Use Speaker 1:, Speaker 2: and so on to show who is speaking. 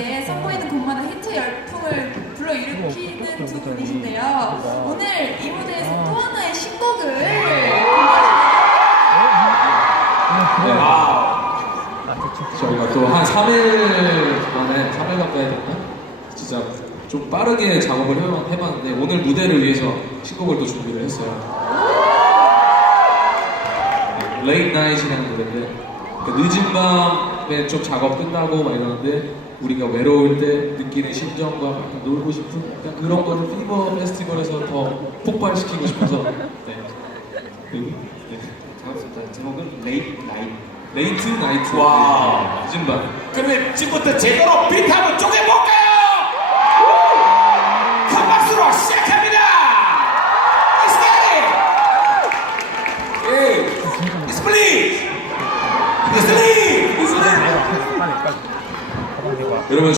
Speaker 1: 네, 선보이는 곡마다 히트 열풍을 불러일으키는 두 분이신데요. 오늘 이 무대에서 또 하나의 신곡을 공개하시는
Speaker 2: 저희가 또 한 3일 만에 3일 가까이 됐나? 진짜 좀 빠르게 작업을 해- 해봤는데 오늘 무대를 위해서 신곡을 또 준비를 했어요. Late Night이라는 노래인데 그 늦은 밤에 좀 작업 끝나고 막 이러는데 우리가 외로울 때 느끼는 심정과 약간 놀고 싶은 약간 그런 거를 피버 페스티벌에서 더 폭발시키고 싶어서 네. 그리고 네.
Speaker 3: 작업했다. 제목은 레이트 나이트.
Speaker 2: 레이트 나이트
Speaker 3: 와.
Speaker 2: 늦은 밤
Speaker 3: 그러면 지금부터 제대로 비트 한번 쪼개볼까요? 큰 박수로 시작합니다! Let's get it! Hey! Please! It's please!
Speaker 2: 여러분